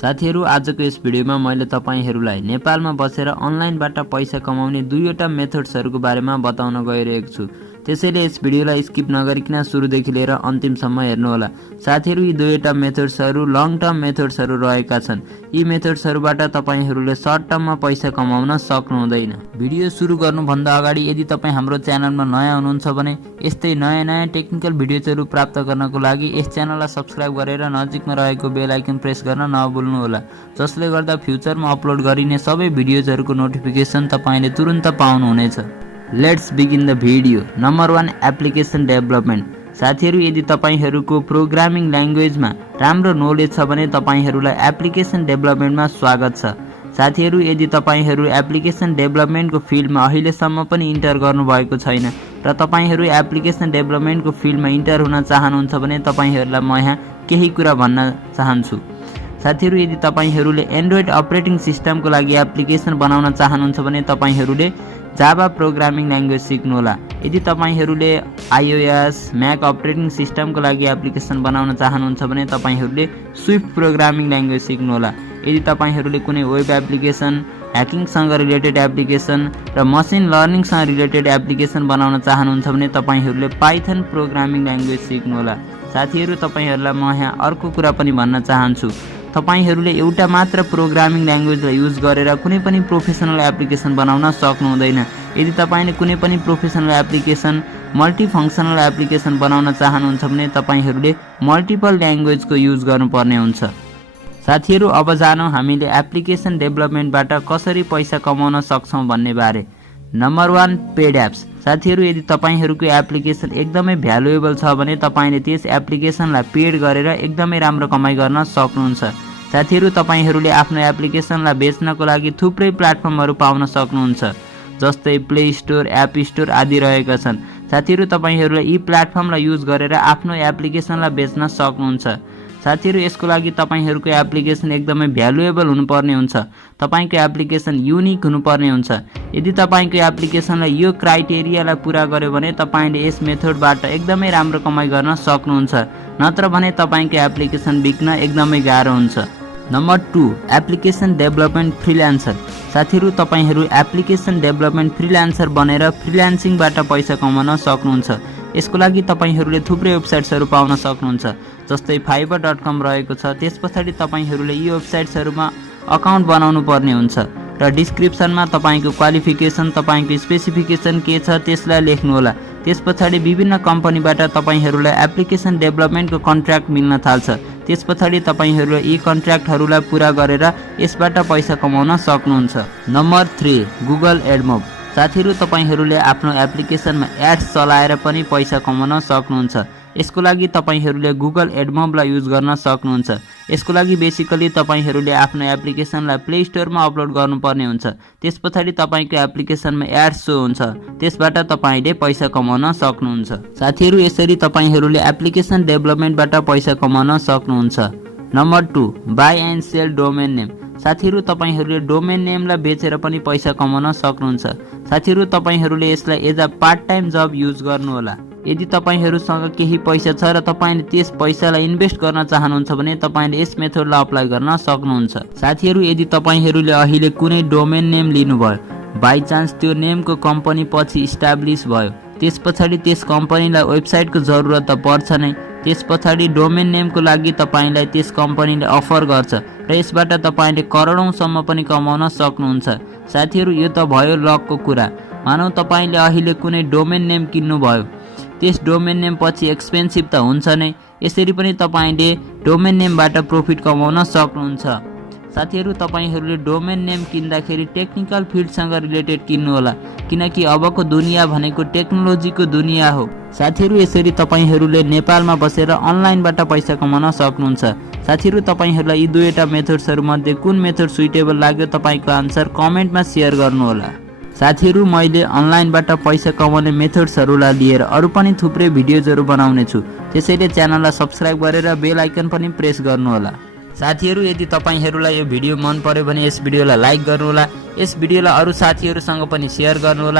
साथीहरु आजको यस भिडियोमा मैले तपाईहरुलाई नेपालमा बसेर अनलाइनबाट पैसा कमाउने दुईवटा मेथड्सहरुको बारेमा बताउन गइरहेको छु। त्यसैले यस भिडियोलाई स्किप नगरिकन सुरुदेखि लिएर अन्तिमसम्म हेर्नु होला। साथीहरु यी दुईवटा मेथड्सहरु लङ टर्म मेथड्सहरु रहेका छन्। यी मेथड्सहरुबाट तपाईहरुले सर्ट टर्ममा पैसा कमाउन सक्नु हुँदैन। भिडियो सुरु गर्नुभन्दा अगाडि यदि तपाई हाम्रो च्यानलमा नयाँ हुनुहुन्छ भने यस्तै नयाँ टेक्निकल भिडियोजहरु प्राप्त गर्नको लागि यस च्यानललाई सब्स्क्राइब गरेर नजिकमा रहेको बेल आइकन प्रेस गर्न नभुल्नु होला, जसले गर्दा फ्युचरमा अपलोड गरिने सबै भिडियोजहरुको नोटिफिकेसन तपाईले तुरुन्त पाउनु हुनेछ। Let's begin the video. Number 1 application development. साथीहरु यदि तपाईहरुको प्रोग्रामिङ ल्याङ्ग्वेजमा राम्रो नोलेज छ भने तपाईहरुलाई एप्लिकेसन डेभलपमेन्टमा स्वागत छ। साथीहरु यदि तपाईहरु एप्लिकेसन डेभलपमेन्टको फिल्डमा अहिलेसम्म पनि इन्टर गर्नुभएको छैन र तपाईहरु एप्लिकेसन डेभलपमेन्टको फिल्डमा इन्टर हुन चाहनुहुन्छ भने तपाईहरुलाई म यहाँ केही कुरा भन्न चाहन्छु। साथीहरु यदि तपाईहरुले एन्ड्रोइड अपरेटिङ सिस्टमको लागि एप्लिकेसन बनाउन चाहनुहुन्छ भने तपाईहरुले जावा प्रोग्रामिङ ल्याङ्ग्वेज सिक्नु होला। यदि तपाईहरुले आइओएस म्याक अपरेटिङ सिस्टमको लागि एप्लिकेसन बनाउन चाहनुहुन्छ भने तपाईहरुले स्विफ्ट प्रोग्रामिङ ल्याङ्ग्वेज सिक्नु होला। यदि तपाईहरुले कुनै वेब एप्लिकेसन, ह्याकिङसँग रिलेटेड एप्लिकेसन र मसिन लर्निङसँग रिलेटेड एप्लिकेसन बनाउन चाहनुहुन्छ भने तपाईहरुले पाइथन प्रोग्रामिङ ल्याङ्ग्वेज सिक्नु होला। साथीहरु तपाईहरुलाई म यहाँ अर्को कुरा पनि भन्न चाहन्छु। तपाईहरुले एउटा मात्र प्रोग्रामिङ ल्याङ्ग्वेजलाई युज गरेर कुनै पनि प्रोफेसनल एप्लिकेसन बनाउन सक्नु हुँदैन। यदि तपाईले कुनै पनि प्रोफेसनल एप्लिकेसन, मल्टिफंक्सनल एप्लिकेसन बनाउन चाहनुहुन्छ भने तपाईहरुले मल्टिपल ल्याङ्ग्वेजको युज गर्नुपर्ने हुन्छ। साथीहरु अब जानौं हामीले एप्लिकेसन डेभलपमेन्टबाट कसरी पैसा कमाउन सक्छौं भन्ने बारे। Number 1 paid apps. साथीहरु यदि तपाईहरुको एप्लिकेसन एकदमै भ्यालुएबल छ भने तपाईले त्यस एप्लिकेसनलाई पेड गरेर एकदमै राम्रो कमाइ गर्न सक्नुहुन्छ। साथीहरु तपाईहरुले आफ्नो एप्लिकेसनलाई बेच्नको लागि थुप्रै प्लेटफर्महरु पाउन सक्नुहुन्छ, जस्तै प्ले स्टोर, एप स्टोर आदि रहेका छन्। साथीहरु तपाईहरुले यी प्लेटफर्मलाई युज गरेर आफ्नो एप्लिकेसनलाई बेच्न सक्नुहुन्छ। साथीहरु यसको लागि तपाईहरुको एप्लिकेसन एकदमै भ्यालुएबल हुनुपर्ने हुन्छ। तपाईको एप्लिकेसन युनिक हुनुपर्ने हुन्छ। यदि तपाईको एप्लिकेसनले यो क्राइटेरियालाई पूरा गर्यो भने तपाईले यस मेथडबाट एकदमै राम्रो कमाइ गर्न सक्नुहुन्छ, नत्र भने तपाईको एप्लिकेसन बिक्न एकदमै गाह्रो हुन्छ। Number 2 application development freelancer. साथीहरु तपाईहरु एप्लिकेसन डेभलपमेन्ट फ्रीलान्सर बनेर फ्रीलान्सिङबाट पैसा कमाउन सक्नुहुन्छ। यसको लागि तपाईहरुले थुप्रै वेबसाइट्सहरु पाउन सक्नुहुन्छ, जस्तै fiverr.com रहेको छ। त्यसपछि तपाईहरुले यी वेबसाइट्सहरुमा अकाउन्ट बनाउनु पर्ने हुन्छ र डिस्क्रिप्सनमा तपाईको क्वालिफिकेसन, तपाईको स्पेसिफिकेसन के छ त्यसलाई लेख्नु होला। त्यसपछि विभिन्न कम्पनीबाट तपाईहरुलाई एप्लिकेसन डेभलपमेन्टको कन्ट्र्याक्ट मिल्न थाल्छ। त्यसपछि तपाईहरुले यी कन्ट्र्याक्टहरुलाई पूरा गरेर यसबाट पैसा कमाउन सक्नुहुन्छ। Number 3 Google AdMob. साथीहरु तपाईहरुले आफ्नो एप्लिकेसनमा एड्स चलाएर पनि पैसा कमाउन सक्नुहुन्छ। यसको लागि तपाईहरुले गुगल एडमोबलाई युज गर्न सक्नुहुन्छ। यसको लागि बेसिकली तपाईहरुले आफ्नो एप्लिकेसनलाई प्ले स्टोरमा अपलोड गर्नुपर्ने हुन्छ। त्यसपछि तपाईको एप्लिकेसनमा एड्स शो हुन्छ, त्यसबाट तपाईले पैसा कमाउन सक्नुहुन्छ। साथीहरु यसरी तपाईहरुले एप्लिकेसन डेभलपमेन्टबाट पैसा कमाउन सक्नुहुन्छ। Number 2 buy and sell domain name. साथीहरु तपाईहरुले डोमेन नेमलाई बेचेर पनि पैसा कमाउन सक्नुहुन्छ। साथीहरु तपाईहरुले यसलाई as a part time job use गर्नु होला। यदि तपाईहरुसँग केही पैसा छ र तपाईले त्यस पैसालाई इन्भेस्ट गर्न चाहनुहुन्छ भने तपाईले यस मेथडलाई अप्लाई गर्न सक्नुहुन्छ। साथीहरु यदि तपाईहरुले अहिले कुनै डोमेन नेम लिनुभयो, बाइ चान्स त्यो नेमको कम्पनी पछि इस्टाब्लिश भयो, त्यसपछि त्यस कम्पनीलाई वेबसाइटको जरुरत त पर्छ नै। त्यसपछि डोमेन नेमको लागि तपाईलाई त्यस कम्पनीले अफर गर्छ र यसबाट तपाईले करोडौंसम्म पनि कमाउन सक्नुहुन्छ। साथीहरु यो त भयो लकको कुरा। मानौ तपाईले अहिले कुनै डोमेन नेम किन्नु भयो, त्यस डोमेन नेम पछि एक्सपेन्सिभ त हुन्छ नै, यसरी पनि तपाईले डोमेन नेमबाट प्रफिट कमाउन सक्नुहुन्छ। साथीहरु तपाईहरुले डोमेन नेम किन्दाखेरि टेक्निकल फिल्डसँग रिलेटेड किन्नु होला, किनकि अबको दुनिया भनेको टेक्नोलोजीको दुनिया हो। साथीहरु यसरी तपाईहरुले नेपालमा बसेर अनलाइनबाट पैसा कमाउन सक्नुहुन्छ। साथीहरु तपाईहरुलाई यी दुईटा मेथड्सहरु मध्ये कुन मेथड सुइटेबल लाग्यो तपाईको आन्सर कमेन्टमा शेयर गर्नु होला। साथीहरु मैले अनलाइनबाट पैसा कमाउने मेथड्सहरुलाई लिएर अरु पनि थुप्रै भिडियोजहरु बनाउने छु, त्यसैले च्यानललाई सब्स्क्राइब गरेर बेल आइकन पनि प्रेस गर्नु होला। साथीहरु यदि तपाईहरुलाई यो भिडियो मन पर्यो भने यस भिडियोलाई लाइक गर्नु होला, यस भिडियोलाई अरु साथीहरुसँग पनि शेयर गर्नु होला।